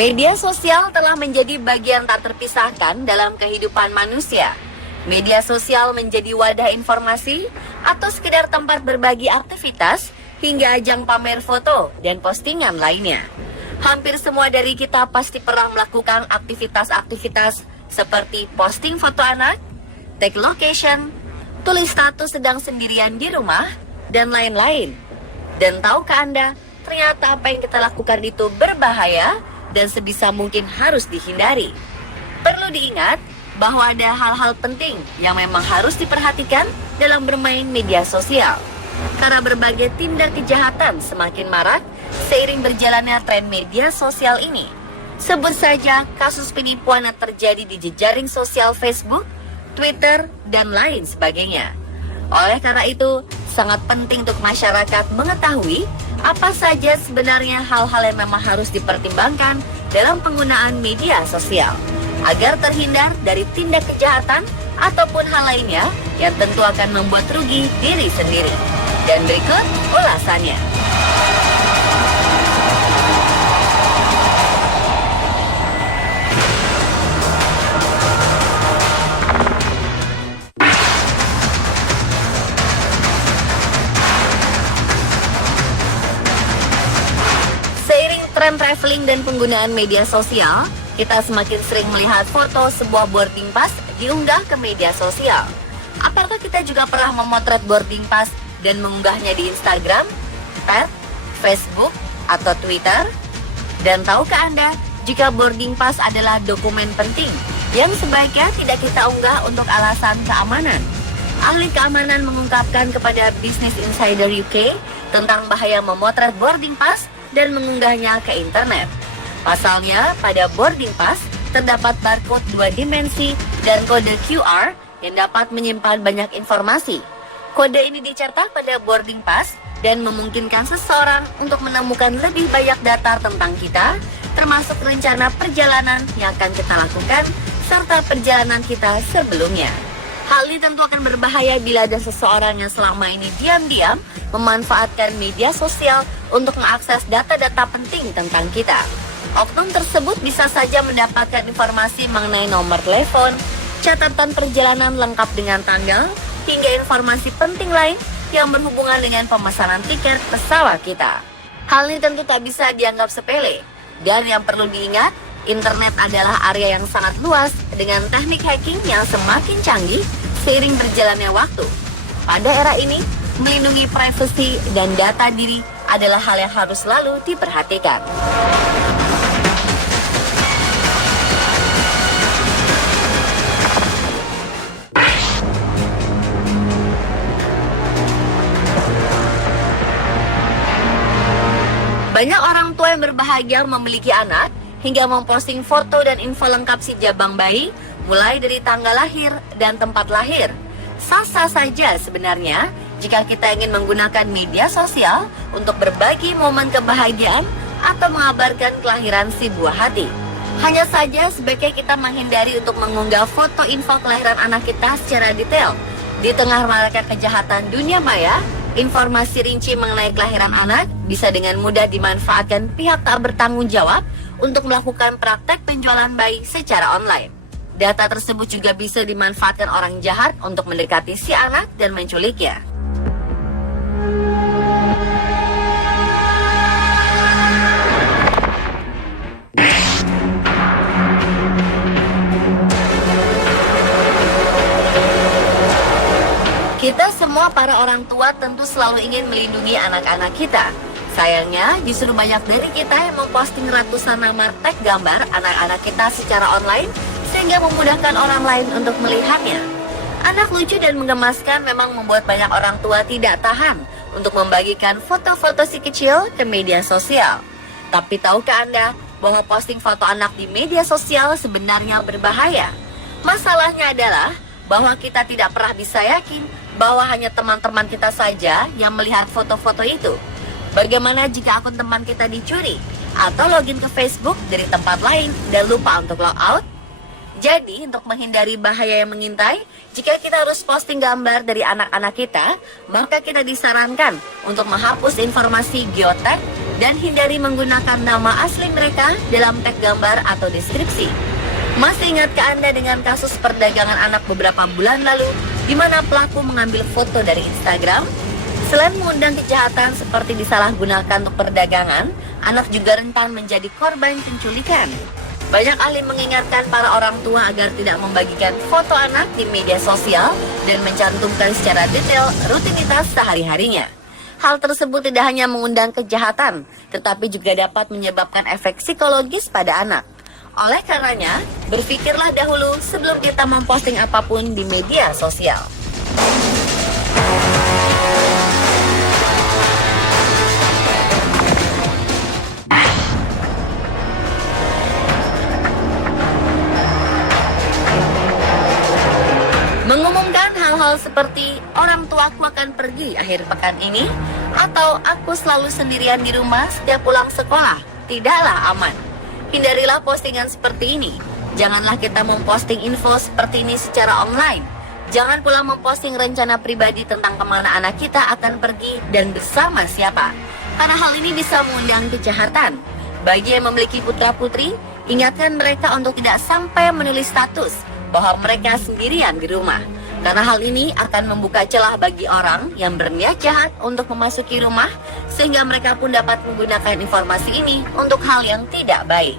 Media sosial telah menjadi bagian tak terpisahkan dalam kehidupan manusia. Media sosial menjadi wadah informasi atau sekedar tempat berbagi aktivitas hingga ajang pamer foto dan postingan lainnya. Hampir semua dari kita pasti pernah melakukan aktivitas-aktivitas seperti posting foto anak, tag location, tulis status sedang sendirian di rumah, dan lain-lain. Dan tahukah Anda, ternyata apa yang kita lakukan itu berbahaya dan sebisa mungkin harus dihindari. Perlu diingat bahwa ada hal-hal penting yang memang harus diperhatikan dalam bermain media sosial. Karena berbagai tindak kejahatan semakin marak seiring berjalannya tren media sosial ini. Sebut saja kasus penipuan yang terjadi di jejaring sosial Facebook, Twitter, dan lain sebagainya. Oleh karena itu, sangat penting untuk masyarakat mengetahui apa saja sebenarnya hal-hal yang memang harus dipertimbangkan dalam penggunaan media sosial agar terhindar dari tindak kejahatan ataupun hal lainnya yang tentu akan membuat rugi diri sendiri. Dan berikut ulasannya. Tren traveling dan penggunaan media sosial, kita semakin sering melihat foto sebuah boarding pass diunggah ke media sosial. Apakah kita juga pernah memotret boarding pass dan mengunggahnya di Instagram, Twitter, Facebook, atau Twitter? Dan tahukah Anda, jika boarding pass adalah dokumen penting yang sebaiknya tidak kita unggah untuk alasan keamanan? Ahli keamanan mengungkapkan kepada Business Insider UK tentang bahaya memotret boarding pass dan mengunggahnya ke internet. Pasalnya, pada boarding pass terdapat barcode 2 dimensi dan kode QR yang dapat menyimpan banyak informasi. Kode ini dicetak pada boarding pass dan memungkinkan seseorang untuk menemukan lebih banyak data tentang kita, termasuk rencana perjalanan yang akan kita lakukan serta perjalanan kita sebelumnya. Hal ini tentu akan berbahaya bila ada seseorang yang selama ini diam-diam memanfaatkan media sosial untuk mengakses data-data penting tentang kita. Oknum tersebut bisa saja mendapatkan informasi mengenai nomor telepon, catatan perjalanan lengkap dengan tanggal, hingga informasi penting lain yang berhubungan dengan pemesanan tiket pesawat kita. Hal ini tentu tak bisa dianggap sepele. Dan yang perlu diingat, internet adalah area yang sangat luas dengan teknik hacking yang semakin canggih seiring berjalannya waktu. Pada era ini, melindungi privasi dan data diri adalah hal yang harus selalu diperhatikan. Banyak orang tua yang berbahagia memiliki anak hingga memposting foto dan info lengkap si jabang bayi, mulai dari tanggal lahir dan tempat lahir. Sah-sah saja sebenarnya jika kita ingin menggunakan media sosial untuk berbagi momen kebahagiaan atau mengabarkan kelahiran si buah hati. Hanya saja sebaiknya kita menghindari untuk mengunggah foto info kelahiran anak kita secara detail. Di tengah maraknya kejahatan dunia maya, informasi rinci mengenai kelahiran anak bisa dengan mudah dimanfaatkan pihak tak bertanggung jawab untuk melakukan praktek penjualan bayi secara online. Data tersebut juga bisa dimanfaatkan orang jahat untuk mendekati si anak dan menculiknya. Kita semua para orang tua tentu selalu ingin melindungi anak-anak kita. Sayangnya, justru banyak dari kita yang memposting ratusan nama tag gambar anak-anak kita secara online sehingga memudahkan orang lain untuk melihatnya. Anak lucu dan menggemaskan memang membuat banyak orang tua tidak tahan untuk membagikan foto-foto si kecil ke media sosial. Tapi tahukah Anda bahwa posting foto anak di media sosial sebenarnya berbahaya? Masalahnya adalah bahwa kita tidak pernah bisa yakin bahwa hanya teman-teman kita saja yang melihat foto-foto itu. Bagaimana jika akun teman kita dicuri atau login ke Facebook dari tempat lain dan lupa untuk logout? Jadi, untuk menghindari bahaya yang mengintai, jika kita harus posting gambar dari anak-anak kita, maka kita disarankan untuk menghapus informasi geotag Dan hindari menggunakan nama asli mereka dalam tag gambar atau deskripsi. Masih ingatkah Anda dengan kasus perdagangan anak beberapa bulan lalu, di mana pelaku mengambil foto dari Instagram? Selain mengundang kejahatan seperti disalahgunakan untuk perdagangan, anak juga rentan menjadi korban penculikan. Banyak ahli mengingatkan para orang tua agar tidak membagikan foto anak di media sosial dan mencantumkan secara detail rutinitas sehari-harinya. Hal tersebut tidak hanya mengundang kejahatan, tetapi juga dapat menyebabkan efek psikologis pada anak. Oleh karenanya, berpikirlah dahulu sebelum kita memposting apapun di media sosial. Mengumumkan hal-hal seperti orang tuaku akan pergi akhir pekan ini atau aku selalu sendirian di rumah setiap pulang sekolah tidaklah aman. Hindarilah postingan seperti ini. Janganlah kita memposting info seperti ini secara online. Jangan pula memposting rencana pribadi tentang kemana anak kita akan pergi dan bersama siapa, karena hal ini bisa mengundang kejahatan. Bagi yang memiliki putra-putri, ingatkan mereka untuk tidak sampai menulis status bahwa mereka sendirian di rumah, karena hal ini akan membuka celah bagi orang yang berniat jahat untuk memasuki rumah, sehingga mereka pun dapat menggunakan informasi ini untuk hal yang tidak baik.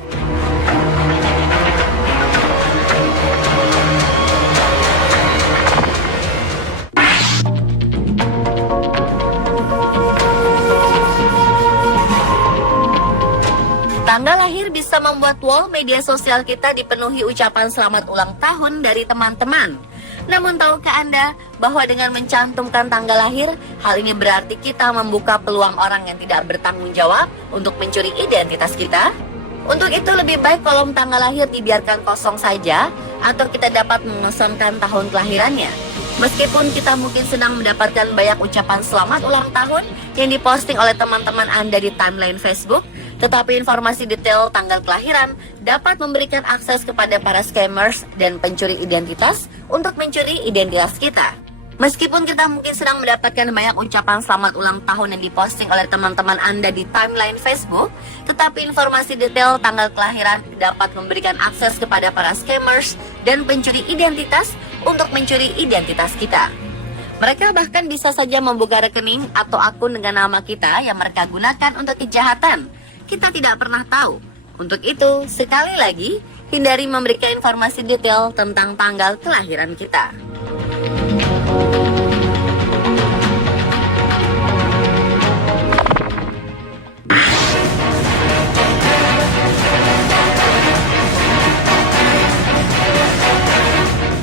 Tanggal lahir bisa membuat wall media sosial kita dipenuhi ucapan selamat ulang tahun dari teman-teman. Namun tahukah Anda bahwa dengan mencantumkan tanggal lahir, hal ini berarti kita membuka peluang orang yang tidak bertanggung jawab untuk mencuri identitas kita? Untuk itu lebih baik kolom tanggal lahir dibiarkan kosong saja, atau kita dapat mengosongkan tahun kelahirannya. Meskipun kita mungkin sedang mendapatkan banyak ucapan selamat ulang tahun yang diposting oleh teman-teman Anda di timeline Facebook, tetapi informasi detail tanggal kelahiran dapat memberikan akses kepada para scammers dan pencuri identitas untuk mencuri identitas kita. Meskipun kita mungkin sedang mendapatkan banyak ucapan selamat ulang tahun yang diposting oleh teman-teman Anda di timeline Facebook, tetapi informasi detail tanggal kelahiran dapat memberikan akses kepada para scammers dan pencuri identitas untuk mencuri identitas kita. Mereka bahkan bisa saja membuka rekening atau akun dengan nama kita yang mereka gunakan untuk kejahatan. Kita tidak pernah tahu. Untuk itu, sekali lagi, hindari memberikan informasi detail tentang tanggal kelahiran kita.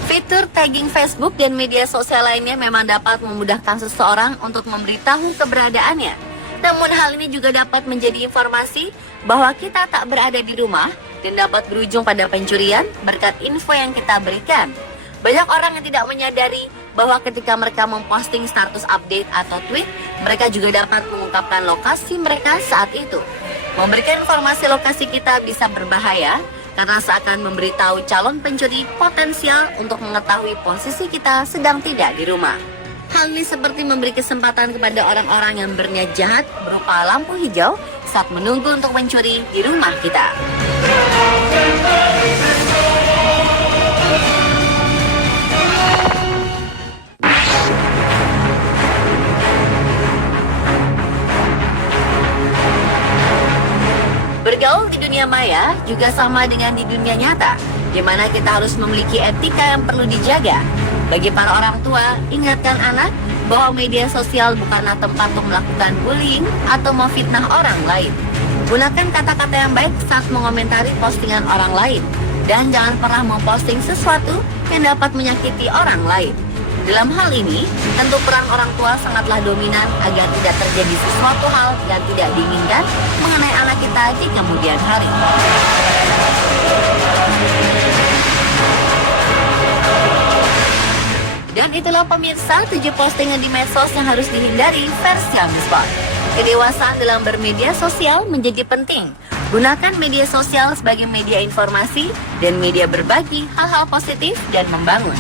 Fitur tagging Facebook dan media sosial lainnya memang dapat memudahkan seseorang untuk memberitahu keberadaannya. Namun hal ini juga dapat menjadi informasi bahwa kita tak berada di rumah dan dapat berujung pada pencurian berkat info yang kita berikan. Banyak orang yang tidak menyadari bahwa ketika mereka memposting status update atau tweet, mereka juga dapat mengungkapkan lokasi mereka saat itu. Memberikan informasi lokasi kita bisa berbahaya karena seakan memberitahu calon pencuri potensial untuk mengetahui posisi kita sedang tidak di rumah. Hal ini seperti memberi kesempatan kepada orang-orang yang berniat jahat berupa lampu hijau saat menunggu untuk mencuri di rumah kita. Bergaul di dunia maya juga sama dengan di dunia nyata, di mana kita harus memiliki etika yang perlu dijaga. Bagi para orang tua, ingatkan anak bahwa media sosial bukanlah tempat untuk melakukan bullying atau memfitnah orang lain. Gunakan kata-kata yang baik saat mengomentari postingan orang lain, dan jangan pernah memposting sesuatu yang dapat menyakiti orang lain. Dalam hal ini, tentu peran orang tua sangatlah dominan agar tidak terjadi sesuatu hal yang tidak diinginkan mengenai anak kita di kemudian hari. Dan itulah pemirsa 7 postingan di medsos yang harus dihindari versi Amizbot. Kedewasaan dalam bermedia sosial menjadi penting. Gunakan media sosial sebagai media informasi dan media berbagi hal-hal positif dan membangun.